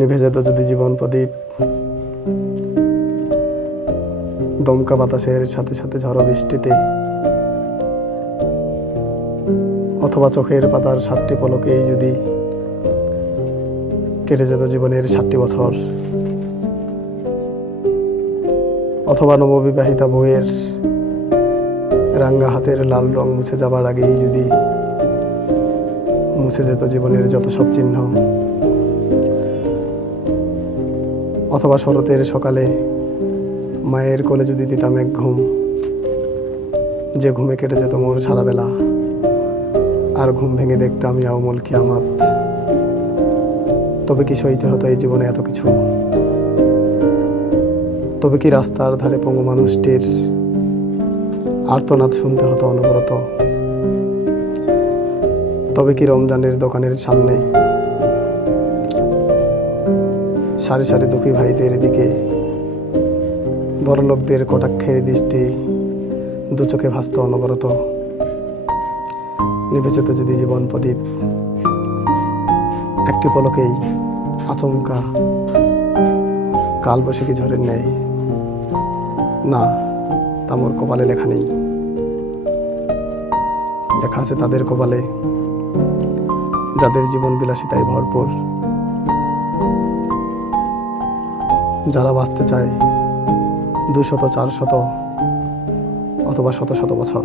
নিভে যেত যদি জীবন প্রদীপ, দমকা বাতাসের সাথে সাথে ঝড়ো বৃষ্টিতে, অথবা চোখের পাতার 7টি পলকেই যদি কেটে যেত জীবনের 7টি বছর, অথবা নববিবাহিতা বউয়ের রাঙ্গা হাতের লাল রং মুছে যাবার আগেই যদি মুছে যেত জীবনের যত সব চিহ্ন, অথবা শরতের সকালে মায়ের কোলে যদি দিতাম এক ঘুম, যে ঘুমে কেটে যেত মোর সারা বেলা, আর ঘুম ভেঙে দেখতাম ইয়াউমুল কিয়ামত। তবে কি সইতে হতো এই জীবনে এত কিছু? তবে কি রাস্তার ধারে পঙ্গু মানুষটির আর্তনাদ শুনতে হতো অনবরত? তবে কি রমজানের দোকানের সামনে সারি সারি দুঃখী ভাইদের দিকে বড়লোকদের কটাক্ষের দৃষ্টি দু চোখে ভাসত অনবরত? নিভে যেত যদি জীবন প্রদীপ, একটি পলকেই আচমকা কালবৈশাখী ঝড়ের ন্যায়। না, তা মোর কপালে লেখা নেই। লেখা আছে তাদের কপালে, যাদের জীবন বিলাসিতায় ভরপুর, যারা বাঁচতে চায় 200, 400 অথবা 100 বছর,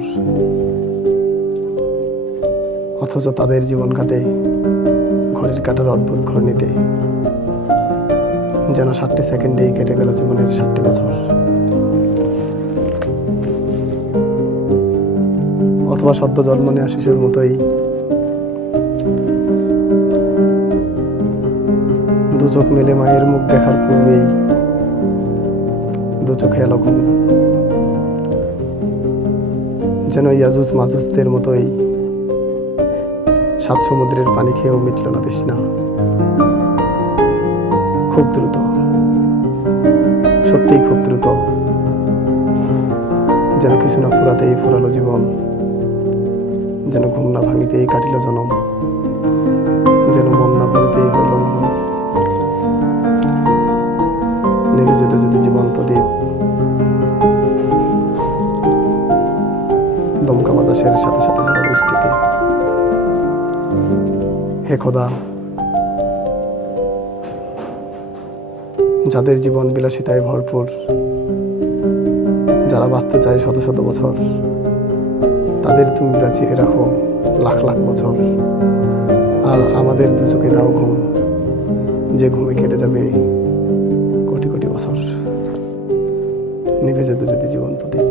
অথচ তাদের জীবন কাটে ঘড়ির কাটার অদ্ভুত ঘূর্ণিতে, যেন 7টি সেকেন্ডেই কেটে গেল জীবনের 7টি বছর। অথবা সদ্য জন্ম নেওয়া শিশুর মতোই দু চোখ মেলে মায়ের মুখ দেখার পূর্বেই দু চোখে এলো ঘুম, যেন ইয়াজুজ মাজুজদের মতোই 7 সমুদ্রের পানি খেয়েও মিটল না তৃষ্ণা। খুব দ্রুত, সত্যিই খুব দ্রুত, যেন কিছু না ফুরাতেই ফুরালো জীবন, যেন ঘুম না ভাঙিতেই কাটিল জনম, যেন মন না ভরিতেই হইল মরণ। নিভে যেত যদি জীবন প্রদীপ, দমকা বাতাসের সাথে সাথে ঝড় বৃষ্টিতে। হে খোদা, যাদের জীবন বিলাসিতায় ভরপুর, যারা বাঁচতে চায় 100 বছর, তাদের তুমি বাঁচিয়ে রাখো লাখ লাখ বছর, আর আমাদের দু চোখে দাও ঘুম, যে ঘুমে কেটে যাবে কোটি কোটি বছর। নিভে যেত যদি জীবন প্রদীপ।